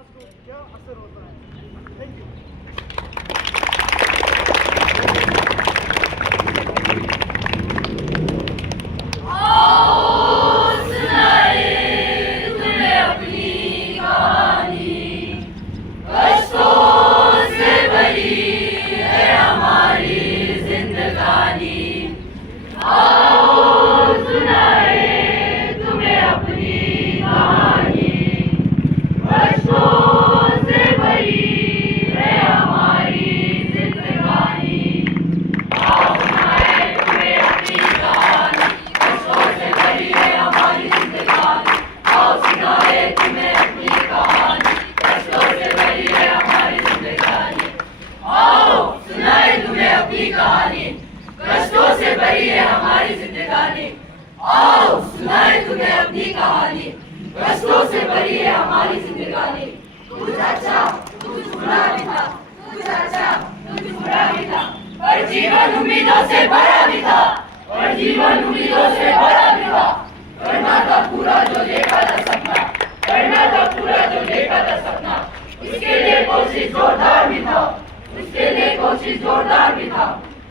समाज को क्या असर होता है। Thank you. कष्टों से भरी है हमारी जिंदगानी। कुछ अच्छा कुछ बुरा भी था, कुछ अच्छा कुछ बुरा भी था, पर जीवन उम्मीदों से भरा भी था, पर जीवन उम्मीदों से भरा भी था। करना था पूरा जो देखा था सपना, करना था पूरा जो देखा था सपना। उसके लिए कोशिश जोरदार भी था, उसके लिए कोशिश जोरदार भी था।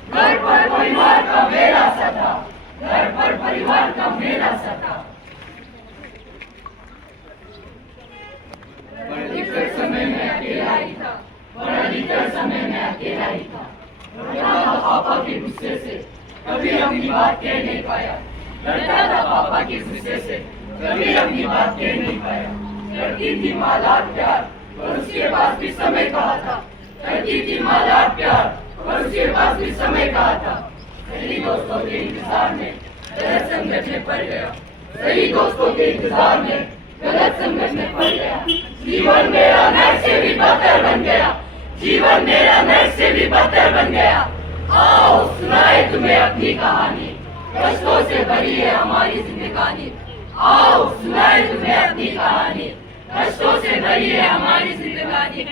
घर पर परिवार का मेला सा था, घर पर परिवार का मेला सा था। अधिकतर समय में अकेला ही था, और अधिकतर समय में अकेला ही था। डरता था पापा के गुस्से से, कभी अपनी बात कह नहीं पाया। डरता था पापा के गुस्से से, कभी अपनी बात कह नहीं पाया। करती थी माँ लाड प्यार, और उसके पास भी समय कहा था। करती थी माँ लाड प्यार, और उसके पास भी समय कहा था। सही दोस्तों के इंतजार में गलत संगत में पड़ गया, सही दोस्तों के इंतजार में गलत संगत में पड़ गया। जीवन मेरा नर्क से भी बदतर बन गया, जीवन मेरा नर्क से भी बदतर बन गया। आओ सुनाए तुम्हें अपनी कहानी, कष्टों से भरी है हमारी जिंदगानी। आओ सुनाए तुम्हें अपनी कहानी, कष्टों से भरी है हमारी जिंदगानी।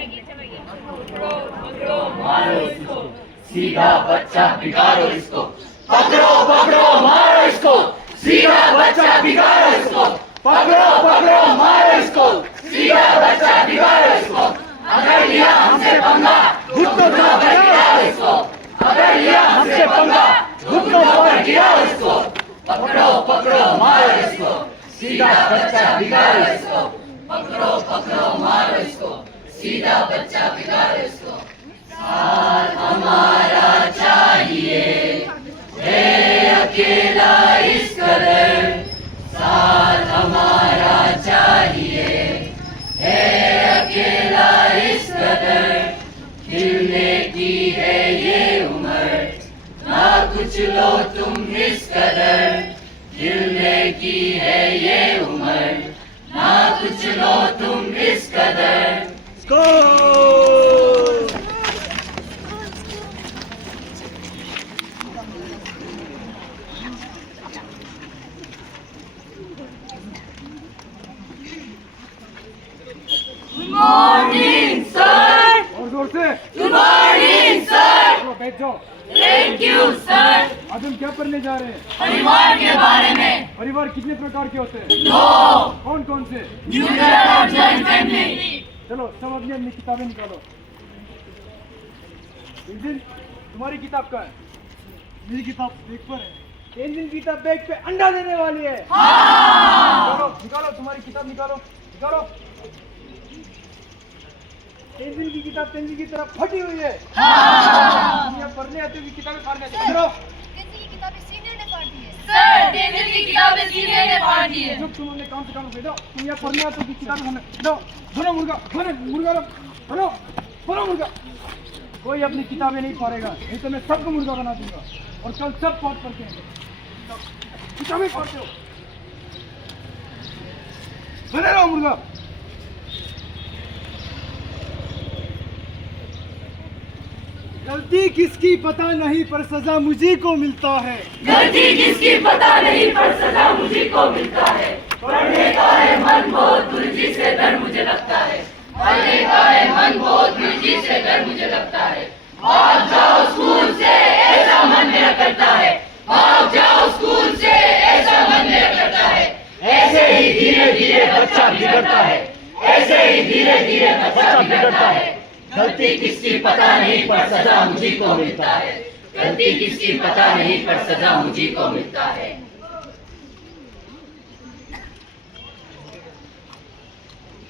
पकड़ो पकड़ो मारो इसको, सीधा बच्चा बिगाड़ो इसको। पकड़ो पकड़ो मारो इसको, सीधा बच्चा बिगाड़ो इसको। पकड़ो पकड़ो मारो इसको, सीधा बच्चा बिगाड़ो इसको। अगर लिया हमसे पंगा घुटनों पर गिराओ इसको, अगर लिया हमसे पंगा घुटनों पर गिराओ इसको। पकड़ो पकड़ो मारो इसको, सीधा बच्चा बिगाड़ो इसको। पकड़ो पकड़ो मारो इसको, सीधा बच्चा बिगाड़ो इसको। साथ हमारा चाहिए है अकेला इस कदर, साथ हमारा चाहिए है अकेला इस कदर। खिलने की है ये उम्र, ना कुछ लो तुम इस कदर। खिलने की है ये उम्र, ना कुछ लो तुम इस कदर। Good morning, sir. और जोर से। Good morning, sir. चलो बैठ जाओ। Thank you, sir. आज हम क्या पढ़ने जा रहे हैं? परिवार के बारे में। परिवार कितने प्रकार के होते हैं? 2। कौन कौन से? न्यूक्लियर और जॉइंट फैमिली। चलो सब अपनी अपनी किताबें निकालो। इस दिन तुम्हारी किताब का है? मेरी किताब बैग पर है। 3 दिन किताब बैग पे अंडा देने वाली है। निकालो निकालो तुम्हारी किताब निकालो निकालो। 3 दिन की किताब 3 दिन की तरफ फटी हुई है। तुम यहाँ पढ़ने आते हो किताबें फाड़ने आते हो? किताबें सीनियर ने फाड़ दी है। सर, टेंशन की किताबें सीनियर ने फाड़ दी है। जब तुम अपने काम से काम भेजो, तुम यहाँ पढ़ने आते हो किताबें फाड़ने दो। बनो मुर्गा, मुर्गा बनो, बनो मुर्गा। कोई अपनी किताबें नहीं फाड़ेगा, नहीं तो मैं सबको मुर्गा बना दूंगा और कल सब फाड़ पढ़ते हैं। किताबें फाड़ते हो, बने रहो मुर्गा। गलती किसकी पता नहीं पर सजा मुझी को मिलता है। गलती किसकी पता नहीं पर सजा मुझी को मिलता है। पढ़ने का है मन बहुत गुरुजी से डर मुझे लगता है। पढ़ने का है मन बहुत गुरुजी से डर मुझे लगता है। भाग जाओ स्कूल से ऐसा मन मेरा करता है। भाग जाओ स्कूल से ऐसा मन मेरा करता है। ऐसे ही धीरे धीरे बच्चा बिगड़ता है, ऐसे ही धीरे धीरे बच्चा बिगड़ता है। गलती किसकी पता नहीं पर सजा मुझी को मिलता है। गलती किसकी पता नहीं पर सजा मुझी को मिलता है।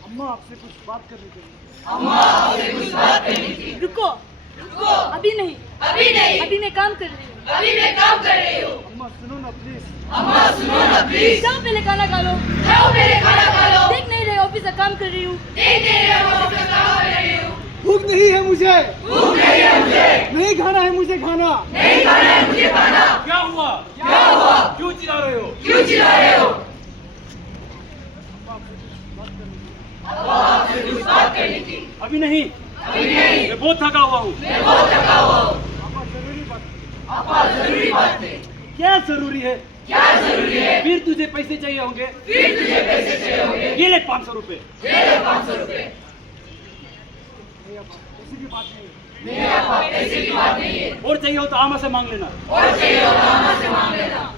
अम्मा आपसे कुछ बात करनी थी। अम्मा आपसे कुछ बात करनी थी। रुको रुको, अभी नहीं अभी नहीं, अभी मैं काम कर रही हूँ। अभी मैं काम कर रही हूँ। अम्मा सुनो ना प्लीज। अम्मा सुनो ना प्लीज। जाओ पहले खाना खा लो। जाओ मेरे खाना खा लो। देख नहीं रहे ऑफिस का काम कर रही हूँ। देख नहीं रहे हो ऑफिस का काम कर रही हूँ। भूख नहीं है मुझे। भूख नहीं है मुझे। नहीं खाना है मुझे खाना। नहीं खाना है मुझे खाना। क्या हुआ? क्या हुआ? क्यों चिल्ला रहे हो? क्यों चिल्ला रहे हो? अम्मा आपसे कुछ बात करनी थी। अभी नहीं, अभी नहीं, मैं बहुत थका हुआ हूँ। मैं बहुत थका हुआ हूँ। अम्मा जरूरी बात। अम्मा जरूरी बात है। क्या जरूरी है? क्या जरूरी है? फिर तुझे पैसे चाहिए होंगे। फिर तुझे पैसे चाहिए होंगे। ये ले 500 रुपए। ले लो 500 रुपए। ऐसी भी बात नहीं है। मेरे पास पैसे की बात नहीं है। और चाहिए हो तो आमा से मांग लेना। और चाहिए हो तो अम्मा से मांग लेना।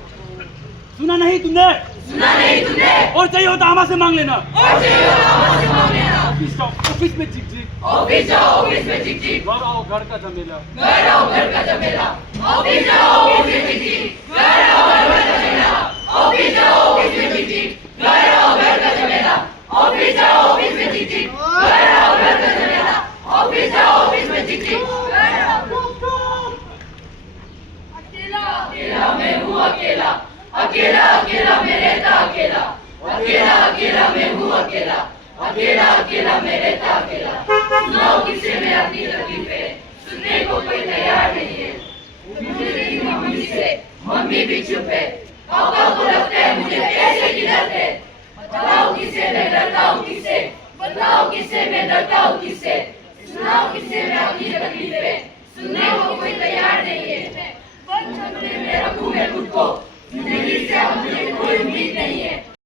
सुना नहीं तुमने? सुना नहीं तुमने? और चाहिए हो तो आमा से मांग लेना। और चाहिए हो तो अम्मा से मांग लेना। ऑफिस जाओ, ऑफिस में चिक चिक। ऑफिस जाओ, ऑफिस में चिक चिक। घर आओ, घर का झमेला। घर आओ, घर का झमेला। ऑफिस जाओ, ऑफिस में चिक चिक। घर आओ, घर का झमेला। ऑफिस जाओ, ऑफिस में चिक चिक। घर आओ, घर का झमेला। ऑफिस जाओ, ऑफिस में चिक चिक। घर आओ, घर का झमेला। ऑफिस जाओ, ऑफिस में चिक चिक। घर आओ। अकेला अकेला मैं हूँ अकेला। अकेला अकेला मैं रहता अकेला। अकेला अकेला मैं हूँ अकेला। अकेला अकेला मैं रहता अकेला। सुनाओ किसे मैं अपनी तकलीफें, सुनने को कोई तैयार नहीं है। मुझे मेरी मम्मी से, मम्मी भी चुप है। पापा को लगता है मुझे पैसे की डर है। बताओ किससे मैं डरता हूँ, किससे? बताओ किससे मैं डरता हूँ, किससे? सुनाओ किससे मैं अपनी तकलीफें,